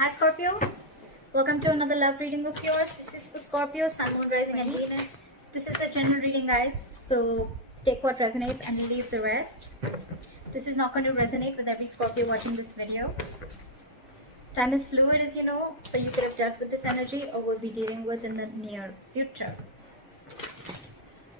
Hi Scorpio, welcome to another love reading of yours. This is for Scorpio, Sun, Moon, Rising and Venus. This is a general reading, guys, so take what resonates and leave the rest. This is not going to resonate with every Scorpio watching this video. Time is fluid, as you know, so you could have dealt with this energy or will be dealing with in the near future.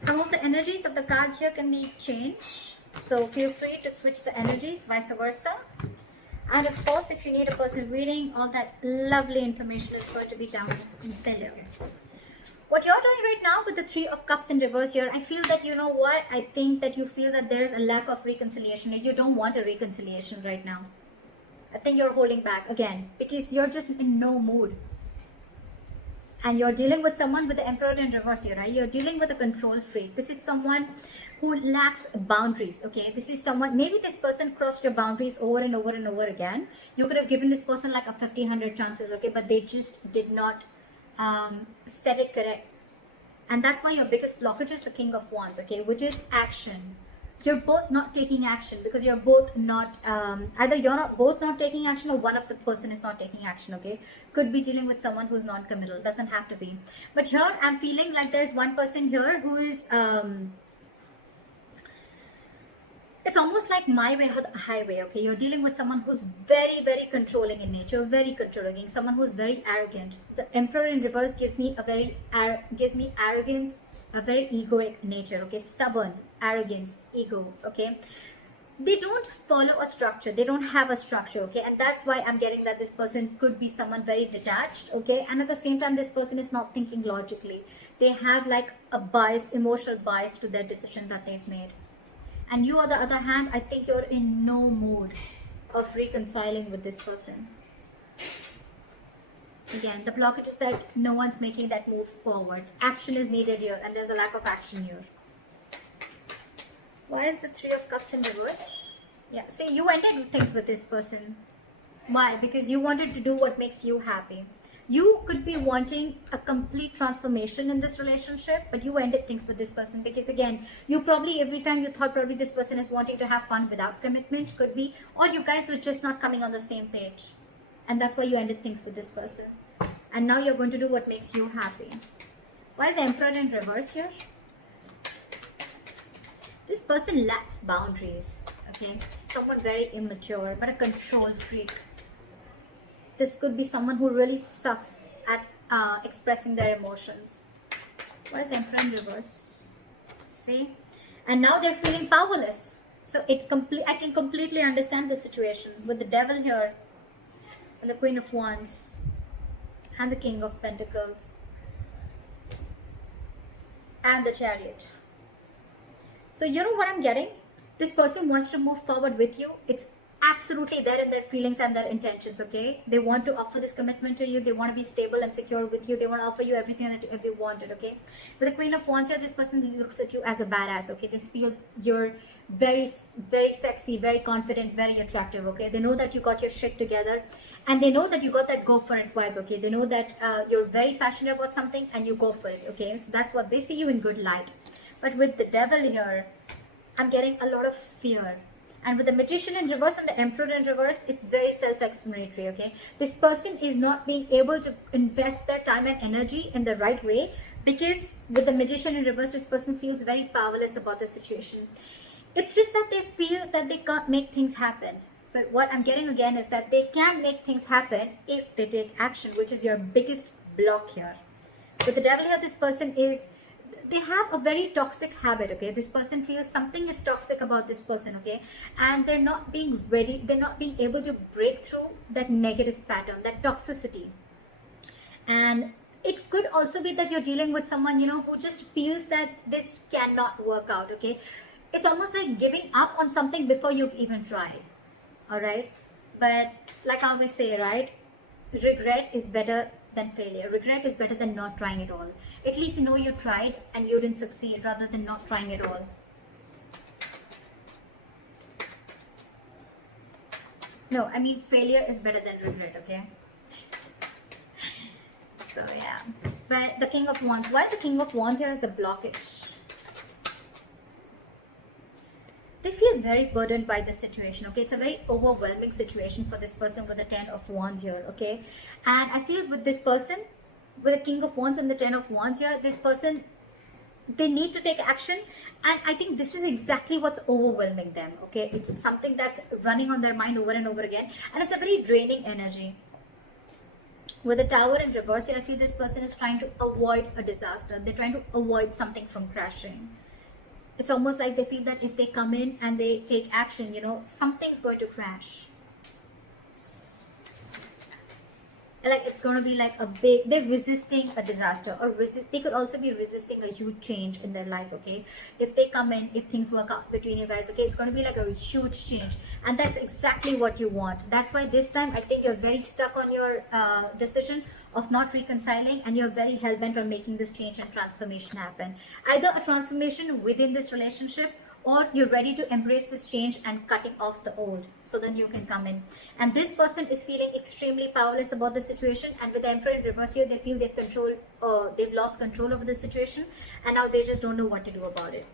Some of the energies of the cards here can be changed, so feel free to switch the energies, vice versa. And of course, if you need a personal reading, all that lovely information is going to be down below. What you're doing right now with the Three of Cups in reverse here, I feel that, you know what, I think that you feel that there is a lack of reconciliation. You don't want a reconciliation right now. I think you're holding back again because you're just in no mood. And you're dealing with someone with the Emperor in reverse here, right? You're dealing with a control freak. This is someone who lacks boundaries, okay? This is someone, maybe this person crossed your boundaries over and over and over again. You could have given this person like a 1,500 chances, okay? But they just did not set it correct. And that's why your biggest blockage is the King of Wands, okay? Which is action. You're both not taking action because you're both not, either you're not both not taking action or one of the person is not taking action, okay? Could be dealing with someone who's non-committal, doesn't have to be. But here I'm feeling like there's one person here who is, it's almost like my way or the highway, okay? You're dealing with someone who's very, very controlling in nature, very controlling, someone who's very arrogant. The Emperor in reverse gives me arrogance, a very egoic nature, okay? Stubborn, arrogance, ego, okay? They don't follow a structure. They don't have a structure, okay? And that's why I'm getting that this person could be someone very detached, okay? And at the same time, this person is not thinking logically. They have like a bias, emotional bias to their decision that they've made. And you, on the other hand, I think you're in no mood of reconciling with this person. Again, the blockage is that no one's making that move forward. Action is needed here, and there's a lack of action here. Why is the Three of Cups in reverse? Yeah, see, you ended things with this person. Why? Because you wanted to do what makes you happy. You could be wanting a complete transformation in this relationship, but you ended things with this person because, again, you probably, every time you thought probably this person is wanting to have fun without commitment, could be, or you guys were just not coming on the same page. And that's why you ended things with this person. And now you're going to do what makes you happy. Why is the Emperor in reverse here? This person lacks boundaries, okay? Someone very immature, but a control freak. This could be someone who really sucks at expressing their emotions. Why is the Emperor in reverse? See? And now they're feeling powerless. So I can completely understand the situation with the Devil here, and the Queen of Wands, and the King of Pentacles, and the Chariot. So you know what I'm getting? This person wants to move forward with you. It's absolutely there in their feelings and their intentions, okay? They want to offer this commitment to you. They want to be stable and secure with you. They want to offer you everything that you wanted, okay? With the Queen of Wands here, this person looks at you as a badass, okay? They feel you're very, very sexy, very confident, very attractive, okay? They know that you got your shit together, and they know that you got that go for it vibe, okay? They know that you're very passionate about something and you go for it, okay? So that's what they see you in good light. But with the Devil here, I'm getting a lot of fear. And with the Magician in reverse and the Emperor in reverse, it's very self-explanatory, okay? This person is not being able to invest their time and energy in the right way because with the Magician in reverse, this person feels very powerless about the situation. It's just that they feel that they can't make things happen. But what I'm getting again is that they can make things happen if they take action, which is your biggest block here. With the Devil here, this person is, they have a very toxic habit, okay? This person feels something is toxic about this person, okay? And they're not being ready, they're not being able to break through that negative pattern, that toxicity. And it could also be that you're dealing with someone, you know, who just feels that this cannot work out, okay? It's almost like giving up on something before you've even tried, all right? But like I always say, right? Regret is better than failure. Regret is better than not trying at all. At least you know you tried and you didn't succeed rather than not trying at all. No, I mean failure is better than regret, okay? So yeah. But the King of Wands, why is the King of Wands here as the blockage? they feel very burdened by this situation. Okay, it's a very overwhelming situation for this person with the 10 of Wands here. Okay, and I feel with this person, with the King of Wands and the 10 of Wands here, this person, they need to take action, and I think this is exactly what's overwhelming them. Okay, it's something that's running on their mind over and over again, and it's a very draining energy. With the Tower in reverse here, I feel this person is trying to avoid a disaster. They're trying to avoid something from crashing. It's almost like they feel that if they come in and they take action, you know, something's going to crash. Like it's going to be like a big, they're resisting a disaster, or they could also be resisting a huge change in their life. Okay, if they come in, if things work out between you guys, okay, it's going to be like a huge change, and that's exactly what you want. That's why this time I think you're very stuck on your decision of not reconciling, and you're very hell-bent on making this change and transformation happen. Either a transformation within this relationship, or you're ready to embrace this change and cutting off the old so the new can come in. And this person is feeling extremely powerless about the situation, and with the Emperor in reverse here, they feel they've lost control over the situation, and now they just don't know what to do about it.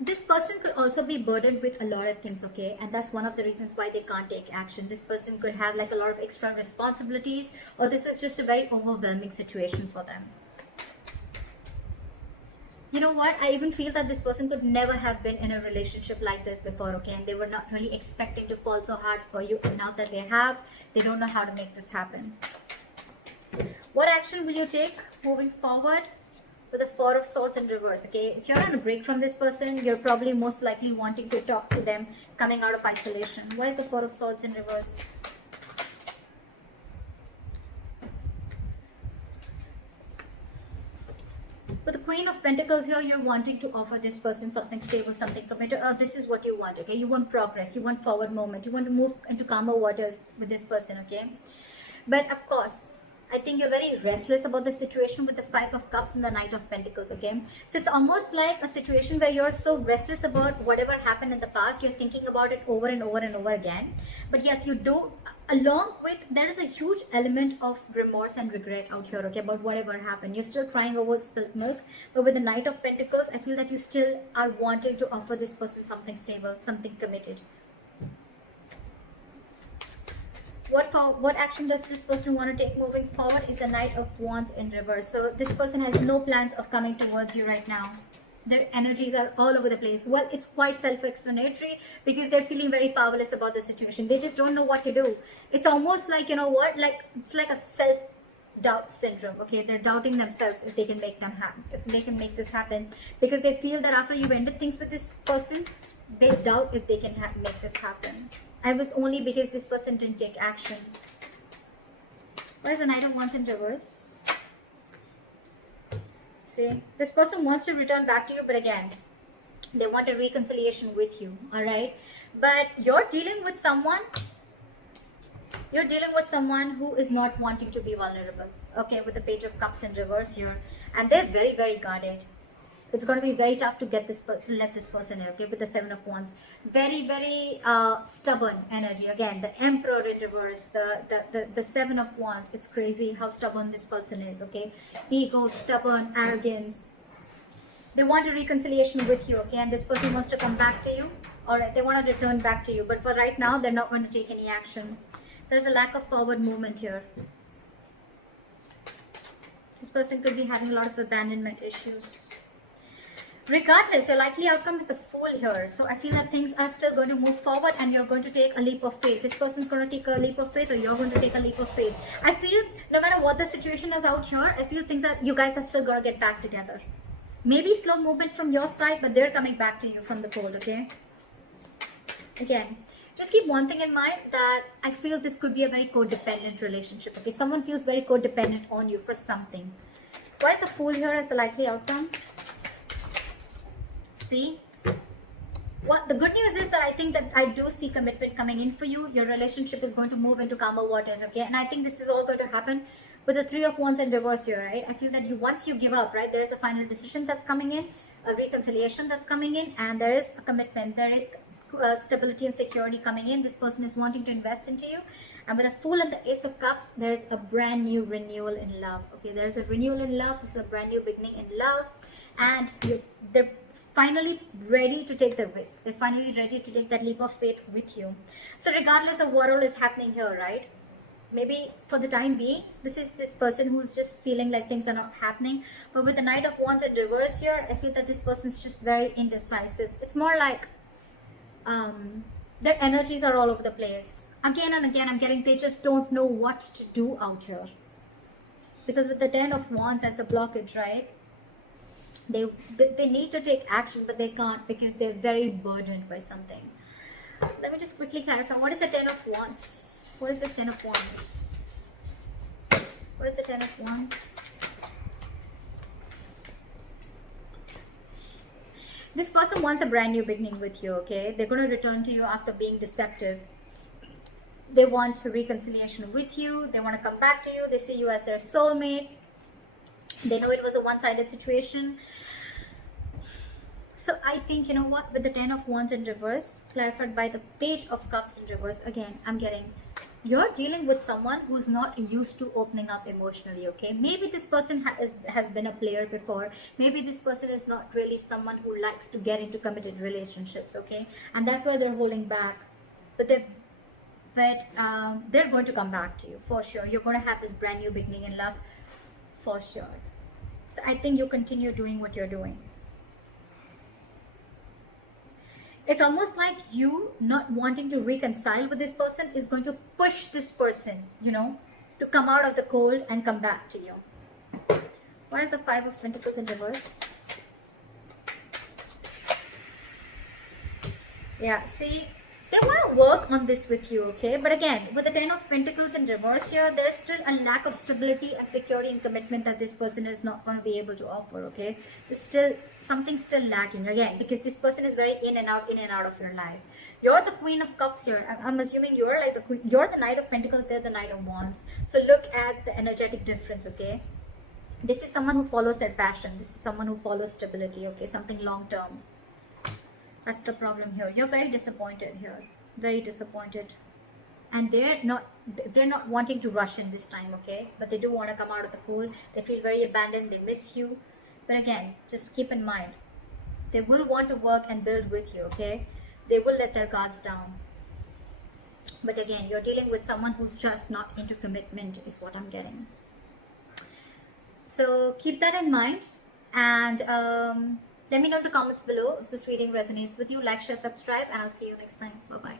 This person could also be burdened with a lot of things, okay, and that's one of the reasons why they can't take action. This person could have like a lot of extra responsibilities, or this is just a very overwhelming situation for them. You know what, I even feel that this person could never have been in a relationship like this before, okay, and they were not really expecting to fall so hard for you, and now that they have, they don't know how to make this happen. What action will you take moving forward? With the Four of Swords in reverse, okay, if you're on a break from this person, you're probably most likely wanting to talk to them, coming out of isolation. Why is the Four of Swords in reverse? With the Queen of Pentacles here, you're wanting to offer this person something stable, something committed, or this is what you want, okay? You want progress, you want forward movement, you want to move into calmer waters with this person, okay? But of course, I think you're very restless about the situation with the Five of Cups and the Knight of Pentacles, okay? So it's almost like a situation where you're so restless about whatever happened in the past, you're thinking about it over and over and over again. But yes, you do, along with, there is a huge element of remorse and regret out here, okay, about whatever happened. You're still crying over spilled milk, but with the Knight of Pentacles, I feel that you still are wanting to offer this person something stable, something committed. What action does this person want to take moving forward is the Knight of Wands in reverse. So this person has no plans of coming towards you right now. Their energies are all over the place. Well, it's quite self-explanatory, because they're feeling very powerless about the situation. They just don't know what to do. It's almost like, you know what, like it's like a self-doubt syndrome. Okay, they're doubting themselves if they can make this happen, because they feel that after you've ended things with this person, they doubt if they can make this happen. And it was only because this person didn't take action. Why is the Knight of Wands in reverse? See, this person wants to return back to you, but again, they want a reconciliation with you, alright? But you're dealing with someone who is not wanting to be vulnerable, okay, with the Page of Cups in reverse here. And they're very, very guarded. It's going to be very tough to let this person in, okay, with the Seven of Wands. Very, very stubborn energy. Again, the Emperor in reverse, the Seven of Wands. It's crazy how stubborn this person is, okay? Ego, stubborn, arrogance. They want a reconciliation with you, okay? And this person wants to come back to you. Alright, they want to return back to you. But for right now, they're not going to take any action. There's a lack of forward movement here. This person could be having a lot of abandonment issues. Regardless, your likely outcome is the Fool here. So I feel that things are still going to move forward, and you're going to take a leap of faith. This person's going to take a leap of faith, or you're going to take a leap of faith. I feel no matter what the situation is out here, I feel you guys are still going to get back together. Maybe slow movement from your side, but they're coming back to you from the cold, okay? Again, just keep one thing in mind, that I feel this could be a very codependent relationship, okay? Someone feels very codependent on you for something. Why is the Fool here as the likely outcome? See, what the good news is that I think that I do see commitment coming in for you. Your relationship is going to move into calmer waters, okay? And I think this is all going to happen with the Three of Wands in reverse here, right? I feel that once you give up, right, there's a final decision that's coming in, a reconciliation that's coming in, and there is a commitment, there is stability and security coming in. This person is wanting to invest into you. And with the Fool and the Ace of Cups, there's a brand new renewal in love, okay? There's a renewal in love. This is a brand new beginning in love, and they're finally ready to take the risk. They're finally ready to take that leap of faith with you. So regardless of what all is happening here, right? Maybe for the time being, this is this person who's just feeling like things are not happening. But with the Knight of Wands in reverse here, I feel that this person's just very indecisive. It's more like their energies are all over the place. Again and again, I'm getting they just don't know what to do out here. Because with the Ten of Wands as the blockage, right? They need to take action, but they can't because they're very burdened by something. Let me just quickly clarify. What is the Ten of Wands? What is the Ten of Wands? What is the Ten of Wands? This person wants a brand new beginning with you, okay? They're going to return to you after being deceptive. They want reconciliation with you. They want to come back to you. They see you as their soulmate. They know it was a one-sided situation. So I think, you know what, with the Ten of Wands in reverse, clarified by the Page of Cups in reverse, again, I'm getting, you're dealing with someone who's not used to opening up emotionally, okay? Maybe this person has been a player before. Maybe this person is not really someone who likes to get into committed relationships, okay? And that's why they're holding back. But they're going to come back to you, for sure. You're going to have this brand new beginning in love, for sure. So I think you continue doing what you're doing. It's almost like you not wanting to reconcile with this person is going to push this person, you know, to come out of the cold and come back to you. Why is the Five of Pentacles in reverse? Yeah, see, they want to work on this with you, okay? But again, with the Ten of Pentacles in reverse here, there's still a lack of stability and security and commitment that this person is not going to be able to offer, okay? There's still something still lacking, again, because this person is very in and out of your life. You're the Queen of Cups here. I'm assuming you're like the Queen. You're the Knight of Pentacles, they're the Knight of Wands. So look at the energetic difference, okay? This is someone who follows their passion. This is someone who follows stability, okay? Something long term. That's the problem here. You're very disappointed here. Very disappointed. And they're not wanting to rush in this time, okay? But they do want to come out of the cold. They feel very abandoned. They miss you. But again, just keep in mind, they will want to work and build with you, okay? They will let their guards down. But again, you're dealing with someone who's just not into commitment is what I'm getting. So keep that in mind. And let me know in the comments below if this reading resonates with you. Like, share, subscribe, and I'll see you next time. Bye-bye.